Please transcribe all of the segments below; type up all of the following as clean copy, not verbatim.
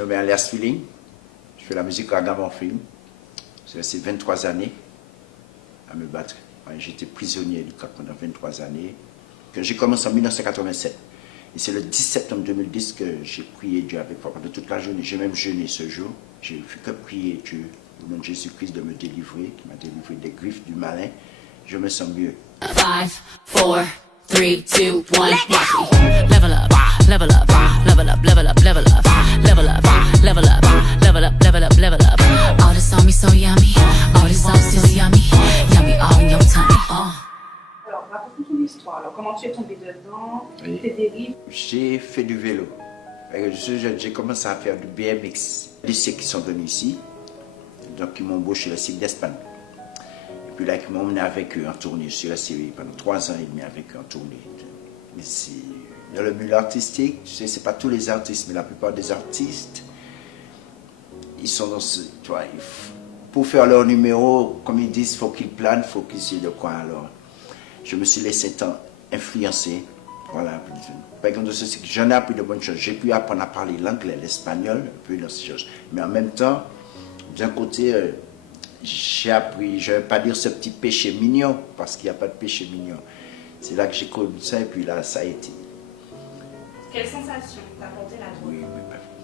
nommé Alias Feeling. Je fais la musique à Gabon Film. J'ai resté 23 années à me battre. J'étais prisonnier du CAC pendant 23 années. J'ai commencé en 1987. Et c'est le 10 septembre 2010 que j'ai prié Dieu avec foi pendant toute la journée. J'ai même jeûné ce jour. J'ai fait que prier Dieu, au nom de Jésus-Christ, de me délivrer, qui m'a délivré des griffes du malin. Je me sens mieux. 5, 4, 3, 2, 1, level up, level up, level up, level up, level up, level up, level up, level up, level up, level up. All this on me so yummy, all this sauce is yummy, yummy all in your tummy. Alors, raconte-nous ton histoire. Alors, comment tu es tombé dedans, Oui. tes dérives. J'ai fait du vélo. J'ai commencé à faire du BMX. Les lycées qui sont venus ici, donc ils m'ont embauché le cycle d'Espagne. Et puis là, ils m'ont emmené avec eux en tournée. Je suis resté pendant 3 ans et demi avec eux en tournée. Mais dans le milieu artistique, tu sais, c'est pas tous les artistes, mais la plupart des artistes, ils sont dans ce... Tu vois, pour faire leur numéro, comme ils disent, il faut qu'ils planent, il faut qu'ils aient de quoi. Alors, je me suis laissé influencer. Voilà. Par exemple, j'en ai appris de bonnes choses. J'ai pu apprendre à parler l'anglais, l'espagnol, un peu dans ces choses. Mais en même temps, d'un côté, j'ai appris, je ne vais pas dire ce petit péché mignon, parce qu'il n'y a pas de péché mignon. C'est là que j'ai connu ça, et puis là, ça a été. Quelle sensation t'a apporté la drogue? Oui,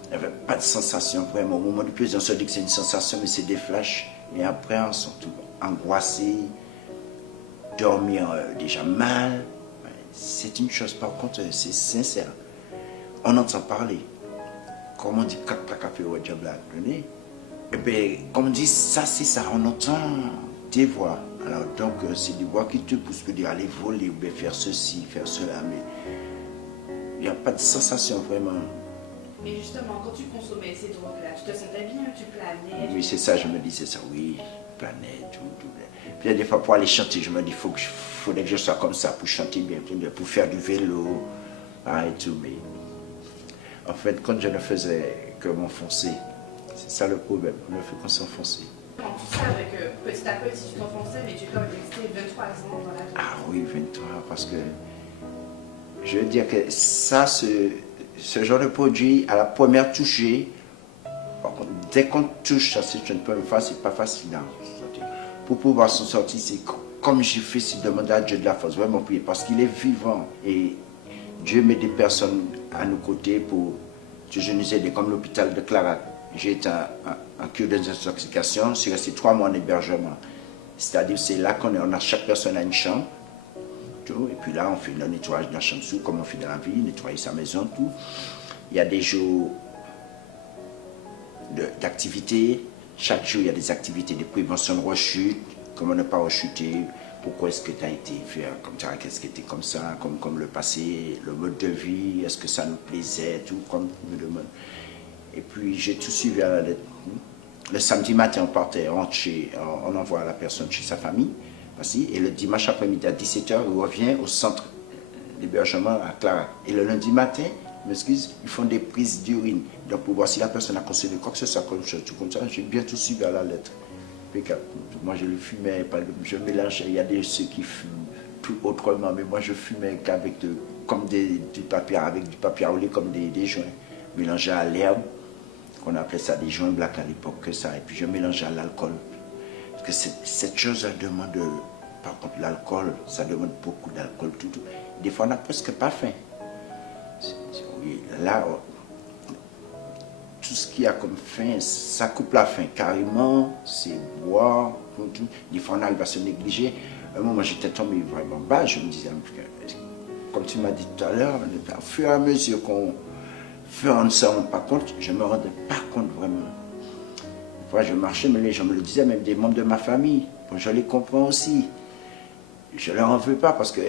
il n'y avait pas de sensation, vraiment. Au moment du plaisir, on se dit que c'est une sensation, mais c'est des flashs. Et après, on se retrouve angoissé, dormir déjà mal. C'est une chose, par contre, c'est sincère. On entend parler. Comme on dit, café au diable. Et bien, comme on dit, ça, c'est ça. On entend des voix. Alors, donc, c'est des voix qui te poussent pour dire, aller voler, ou bien faire ceci, faire cela. Mais il n'y a pas de sensation, vraiment. Mais justement, quand tu consommais ces drogues-là, tu te sentais bien, tu planais? Oui, c'est ça, je me disais ça, oui, planète, tout. Puis des fois, pour aller chanter, je me dis, faudrait que je sois comme ça pour chanter bien, pour faire du vélo, et tout. Mais en fait, quand je ne faisais que m'enfoncer, c'est ça le problème, on ne fait qu'on s'enfoncer. Quand tu savais que petit à petit tu t'enfonçais, mais tu es comme resté 23 ans dans la drogue. Ah oui, 23, parce que je veux dire que ça, ce genre de produit, à la première touchée, par contre, dès qu'on touche ça, c'est une première fois, c'est pas facile à sortir. Pour pouvoir s'en sortir, c'est comme j'ai fait, c'est demander à Dieu de la force, vraiment prier, parce qu'il est vivant. Et Dieu met des personnes à nos côtés pour toujours nous aider, comme l'hôpital de Clarac. J'ai été en cure de désintoxication, je suis resté 3 mois en hébergement. C'est-à-dire, c'est là on a chaque personne a une chambre. Tout, et puis là, on fait le nettoyage de la chambre sous, comme on fait dans la vie, nettoyer sa maison, tout. Il y a des jours d'activité. Chaque jour, il y a des activités de prévention de rechute, comment ne pas rechuter, pourquoi est-ce que tu as été fait comme ça, qu'est-ce qui était comme ça, comme le passé, le mode de vie, est-ce que ça nous plaisait, tout, comme me demande. Et puis, j'ai tout suivi à la lettre. Le samedi matin, on partait, on envoie la personne chez sa famille, et le dimanche après-midi à 17h, on revient au centre d'hébergement à Clara. Et le lundi matin, ils font des prises d'urine. Donc pour voir si la personne a consommé quoi que ce soit comme ça, j'ai bien tout suivi à la lettre. Moi je le fumais, je mélangeais, il y a ceux qui fument tout autrement, mais moi je fumais qu'avec du papier, avec du papier à rouler comme des joints, mélangés à l'herbe, qu'on appelait ça des joints blancs à l'époque, que ça, et puis je mélangeais à l'alcool. Parce que cette chose, elle demande, par contre l'alcool, ça demande beaucoup d'alcool, tout. Des fois on n'a presque pas faim. Oui, là, tout ce qu'il y a comme faim, ça coupe la faim carrément, c'est boire, tout. Des fois on arrive à se négliger. À un moment j'étais tombé vraiment bas, je me disais, comme tu m'as dit tout à l'heure, au fur et à mesure qu'on fait, on ne se rend pas compte, je ne me rendais pas compte vraiment. Des fois je marchais, mais les gens me le disaient, même des membres de ma famille, bon, je les comprends aussi. Je ne leur en veux pas parce que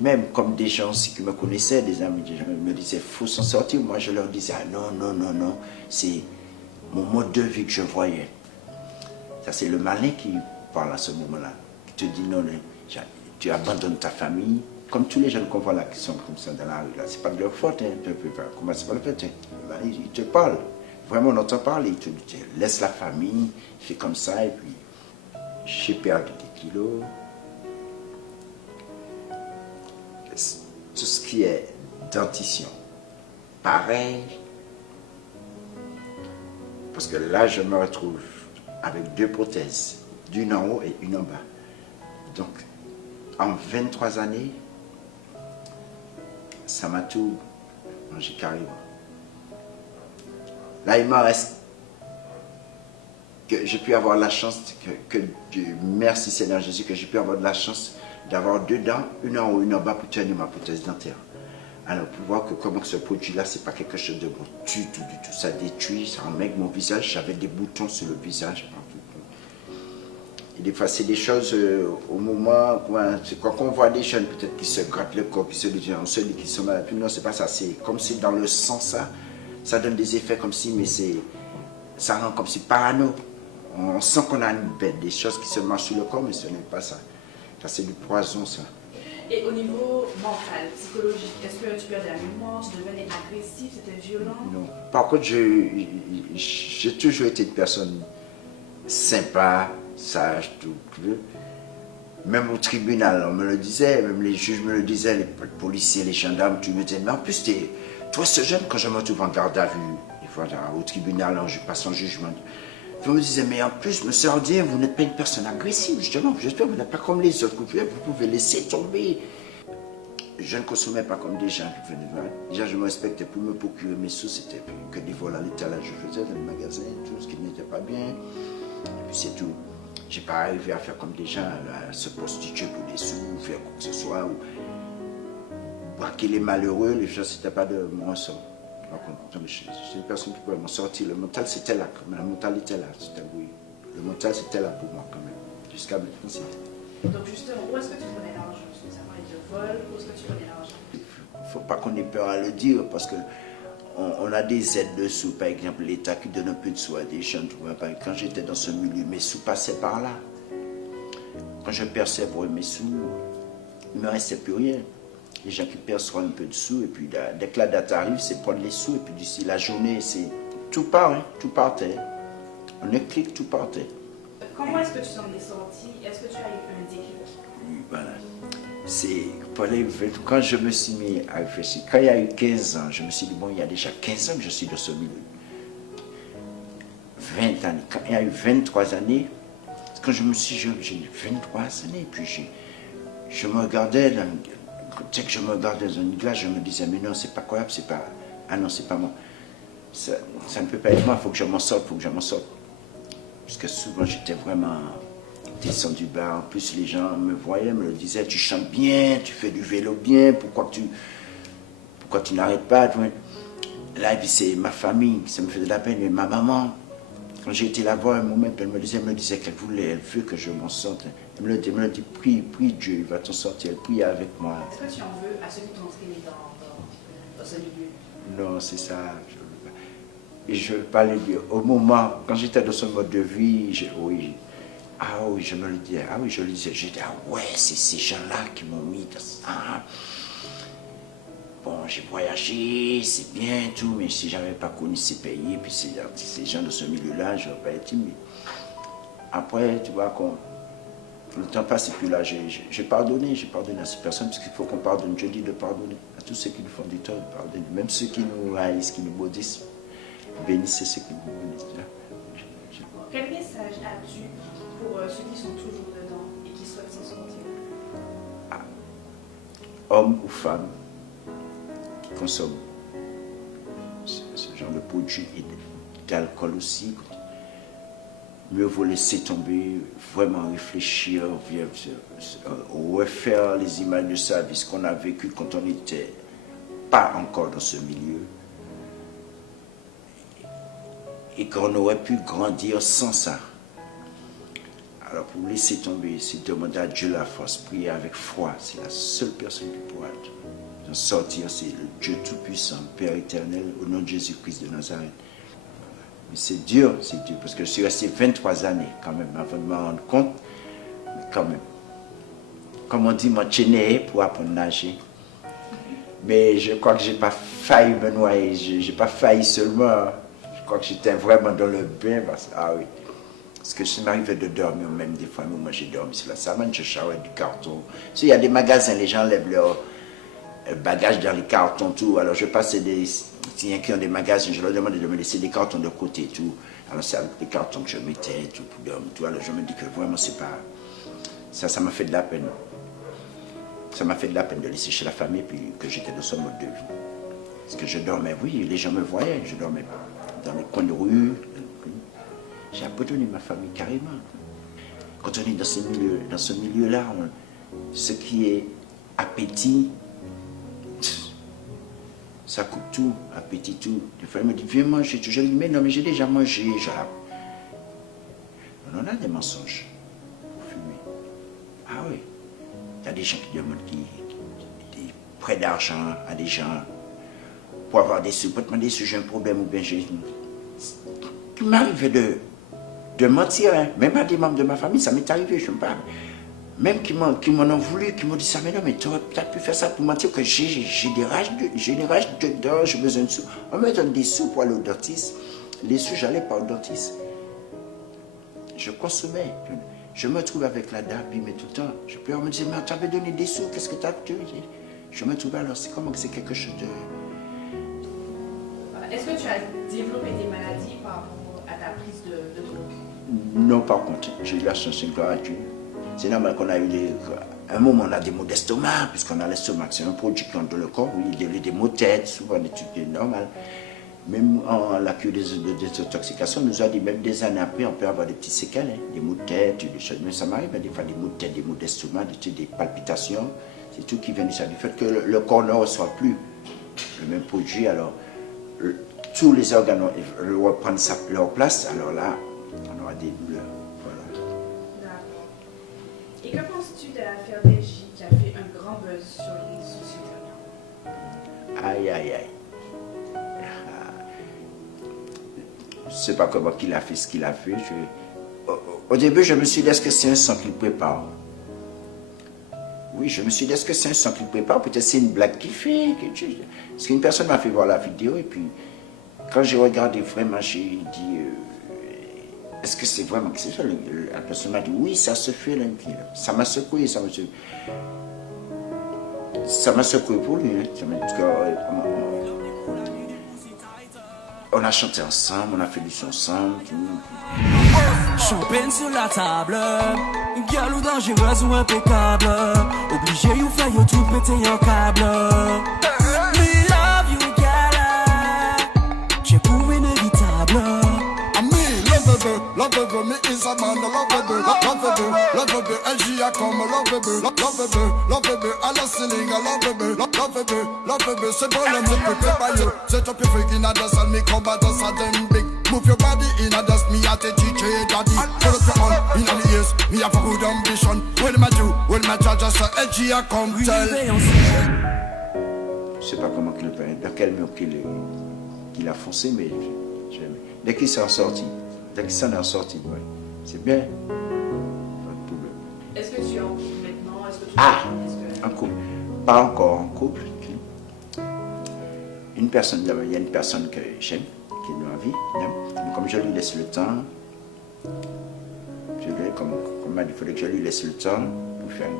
même comme des gens aussi qui me connaissaient, des amis, des gens me disaient, il faut s'en sortir. Moi, je leur disais, ah, non, c'est mon mode de vie que je voyais. Ça, c'est le malin qui parle à ce moment-là, qui te dit, non, tu abandonnes ta famille, comme tous les jeunes qu'on voit là, qui sont comme ça dans la rue, là, c'est pas de leur faute, hein, tu peux pas commencer par le fait. Hein. Ils te parlent, vraiment, on entend parler, ils te disent, laisse la famille, fais comme ça, et puis j'ai perdu des kilos. Tout ce qui est dentition, pareil. Parce que là, je me retrouve avec 2 prothèses, d'une en haut et une en bas. Donc, en 23 années, ça m'a tout mangé carrément. Là, il m'en reste que j'ai pu avoir la chance, que Dieu, merci Seigneur Jésus, que j'ai pu avoir de la chance d'avoir 2 dents, une en haut, une en bas pour tenir ma prothèse dentaire. Alors, pour voir que comment ce produit-là, c'est pas quelque chose de bon du tout. Ça détruit, ça enmaigre mon visage. J'avais des boutons sur le visage. Et des fois, c'est des choses au moment, quand on voit des jeunes peut-être qui se grattent le corps, qui se disent, celui qui sont malades. Non, c'est pas ça. C'est comme si dans le sang, ça donne des effets comme si, mais ça rend comme si parano. On sent qu'on a une bête, des choses qui se marchent sur le corps, mais ce n'est pas ça. Ça, c'est du poison, ça. Et au niveau mental, psychologique, est-ce que tu perdais la mémoire, tu devenais agressif, c'était violent? Non. Par contre, j'ai toujours été une personne sympa, sage, tout. Même au tribunal, on me le disait, même les juges me le disaient, les policiers, les gendarmes, tu me disais, mais en plus, toi, ce jeune, quand je me trouve en garde à vue, des fois au tribunal, je passe en jugement, je me disais, mais en plus, M. Ardier, vous n'êtes pas une personne agressive, justement. J'espère que vous n'êtes pas comme les autres. Vous pouvez laisser tomber. Je ne consommais pas comme des gens qui venaient voir. Déjà, je me respectais pour me procurer mes sous. C'était que des vols à l'étalage, je faisais dans les magasins, tout ce qui n'était pas bien. Et puis c'est tout. Je n'ai pas arrivé à faire comme des gens, à se prostituer pour des sous, ou faire quoi que ce soit, ou braquer les malheureux. Les gens, c'était pas de mon sort. Je suis une personne qui pouvait m'en sortir. Le mental, c'était là. La mental était là. Oui. Le mental, c'était là pour moi, quand même. Jusqu'à maintenant, Donc, justement, où est-ce que tu prenais l'argent? Parce que ça parlait de vol. Où est-ce que tu prenais l'argent? Il ne faut pas qu'on ait peur à le dire, parce qu'on a des aides de sous. Par exemple, l'État qui donne un peu de sous à des jeunes. Quand j'étais dans ce milieu, mes sous passaient par là. Quand je percevais mes sous, il ne me restait plus rien. Les gens qui perçoivent un peu de sous, et puis dès que la date arrive, c'est prendre les sous, et puis d'ici la journée, c'est tout part, hein, tout partait. On un clic, tout partait. Comment est-ce que tu t'en es sorti? Est-ce que tu as eu un déclic? Oui, voilà. Quand je me suis mis à réfléchir, quand il y a eu 15 ans, je me suis dit, bon, il y a déjà 15 ans que je suis dans ce milieu. 20 années. Quand il y a eu 23 années, quand je me suis dit, j'ai eu 23 années, puis je me regardais dès que je me regardais dans une glace, je me disais, mais non, c'est pas croyable, c'est pas... Ah non, c'est pas moi. Ça ne peut pas être moi, il faut que je m'en sorte, Parce que souvent, j'étais vraiment descendu bas. En plus, les gens me voyaient, me le disaient, tu chantes bien, tu fais du vélo bien, pourquoi tu n'arrêtes pas? Là, et puis c'est ma famille, ça me faisait de la peine, mais ma maman, quand j'ai été la voir un moment, elle me disait qu'elle veut que je m'en sorte. Elle me le dit, prie Dieu, il va t'en sortir. Elle prie avec moi. Est-ce que tu en veux à ceux qui t'ont entraîné dans ce milieu? Non, c'est ça. Et je veux pas le dire. Au moment, quand j'étais dans ce mode de vie, je me le disais. Ah oui, je le disais. J'ai dit, ah ouais, c'est ces gens-là qui m'ont mis dans ça. Bon, j'ai voyagé, c'est bien tout, mais si j'avais pas connu ces pays, puis ces gens de ce milieu-là, je n'aurais pas été timide. Après, tu vois, le temps passe et puis là, j'ai pardonné à ces personnes, parce qu'il faut qu'on pardonne. Je dis de pardonner à tous ceux qui nous font du tort, de pardonner. Même ceux qui nous haïssent, qui nous maudissent, bénissez ceux qui nous bénissent. Quel message as-tu pour ceux qui sont toujours dedans et qui souhaitent s'en sortir? Hommes ou femmes qui consomment ce genre de produits et d'alcool aussi, mieux vaut laisser tomber, vraiment réfléchir, refaire les images de sa vie, ce qu'on a vécu quand on n'était pas encore dans ce milieu, et qu'on aurait pu grandir sans ça. Alors pour laisser tomber, c'est demander à Dieu la force, prier avec foi, c'est la seule personne qui pourra en sortir, c'est le Dieu Tout-Puissant, Père éternel, au nom de Jésus-Christ de Nazareth. Mais c'est dur, parce que je suis resté 23 années quand même avant de me rendre compte, mais quand même. Comme on dit, moi, j'ai pour apprendre à nager. Mais je crois que je n'ai pas failli me noyer, je n'ai pas failli seulement. Je crois que j'étais vraiment dans le bain, parce que ça m'arrivait de dormir, même des fois, moi j'ai dormi sur la savane, je charouais du carton. Il y a des magasins, les gens lèvent leur bagages dans les cartons, tout. Alors je passais s'il y a qui ont des magasins, je leur demandais de me laisser des cartons de côté et tout. Alors c'est avec des cartons que je mettais, tout, tout. Alors je me dis que vraiment c'est pas... Ça m'a fait de la peine. Ça m'a fait de la peine de laisser chez la famille puis que j'étais dans ce mode de vie. Parce que je dormais, oui, les gens me voyaient, je dormais dans les coins de rue. J'ai abandonné ma famille carrément. Quand on est dans ce milieu-là, ce qui est appétit, ça coupe tout, appétit tout. Des fois, il me dit, viens manger. Je lui dis, mais non, mais j'ai déjà mangé. On en a des mensonges pour fumer. Ah oui. Il y a des gens qui demandent des prêts d'argent à des gens pour avoir des sous, pour te demander si j'ai un problème ou bien j'ai... Il m'arrivait de mentir, hein. Même à des membres de ma famille, ça m'est arrivé, je me parle. Même qui m'en ont voulu, qui m'ont dit ça, mais non, mais tu aurais peut-être pu faire ça pour mentir que j'ai des rages dedans, j'ai besoin de sous. On me donne des sous pour aller au dentiste. Les sous, j'allais pas au dentiste. Je consommais. Je me trouve avec la dame, mais tout le temps. Je peux me dire, mais tu avais donné des sous, qu'est-ce que tu as fait? Je me trouvais alors, c'est comme que c'est quelque chose de... Est-ce que tu as développé des maladies par rapport à ta prise de drogue? Non, par contre, j'ai eu la chance, une gloire à Dieu. C'est normal qu'on a eu un moment, on a des maux d'estomac, puisqu'on a l'estomac, c'est un produit qui entre le corps, oui, il y a des maux de tête, souvent des trucs normaux. Même en la cure des désintoxications, on nous a dit, même des années après, on peut avoir des petits séquelles, hein, des maux de tête, des choses. Mais ça m'arrive, des fois, des maux de tête, des maux d'estomac, des palpitations. C'est tout qui vient de ça, du fait que le corps ne reçoit plus le même produit. Alors, tous les organes reprennent leur place, alors là, on aura des douleurs. Voilà. D'accord. Et que penses-tu de l'affaire Deji qui a fait un grand buzz sur les réseaux sociaux dernièrement? Aïe, aïe, aïe. Je ne sais pas comment il a fait ce qu'il a fait. Au début, je me suis dit, est-ce que c'est un sang qu'il prépare? Oui, je me suis dit, est-ce que c'est un sang qu'il prépare? Peut-être c'est une blague qu'il fait. Parce qu'une personne m'a fait voir la vidéo et puis, quand j'ai regardé vraiment, j'ai dit, est-ce que c'est vraiment que c'est ça? La personne m'a dit, oui, ça se fait. Là. Ça m'a secoué, ça m'a secoué pour lui. Hein. On a chanté ensemble, on a fait du son ensemble. Champagne sur la table, galou dangereuse ou impeccable. Obligé ou faire yo tout péter en câble. Me love you, gala. J'ai pour inévitable. Love baby, me is a man, love baby, LG come, love baby, I love singing, love baby, c'est bon, I'm not prepared by you. Set up your freak in a dance and me come back us a them big. Move your body in a dance, me at a DJ daddy. Pull up your hand, in the ears, me have a good ambition. When my do, when my charge us a LG come tell. Je sais pas comment qu'il le fait, dans quel mur qu'il a foncé, mais dès qu'il s'en sorti. Dès qu'il s'en est sorti, ouais. C'est bien. Pas de problème. Est-ce que tu es en couple maintenant? Est-ce que tu en couple. Pas encore en couple. Il y a une personne que j'aime, qui est dans ma vie. Mais comme je lui laisse le temps, comme il faudrait que je lui laisse le temps pour faire.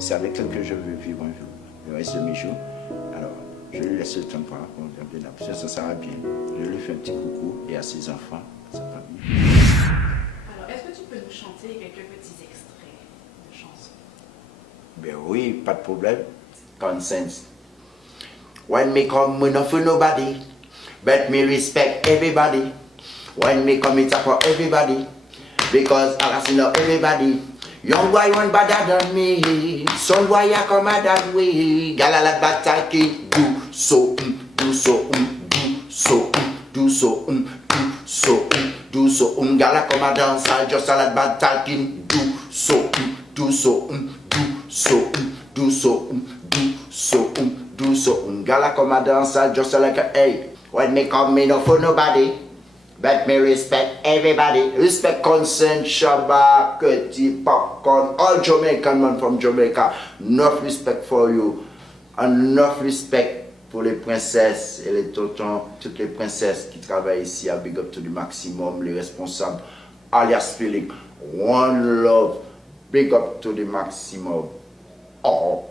C'est avec elle que je veux vivre un jour, le reste de mes jours. Alors, je lui laisse le temps pour raconter. Ça sera bien. Je lui fais un petit coucou et à ses enfants. Alors, est-ce que tu peux nous chanter quelques petits extraits de chansons? Ben oui, pas de problème. Consent. When me come, we not for nobody, but me respect everybody. When me come, it's for everybody, because I see love everybody. Young boy one better than me, son boy I come out that way. Galala bataki, do so, do so, do so, do so, do so, gala come a dance, I just a lot bad talking. Do so, do so, do so, do so, gala come a dance, I just like a hey. When me come, me no for nobody, but me respect everybody. Respect consent, Shabba, Curti, Popcorn, all Jamaican man from Jamaica. Enough respect for you, enough respect pour les princesses et les tontons, toutes les princesses qui travaillent ici à Big Up to the Maximum, les responsables, alias Feeling, one love, Big Up to the Maximum. Oh.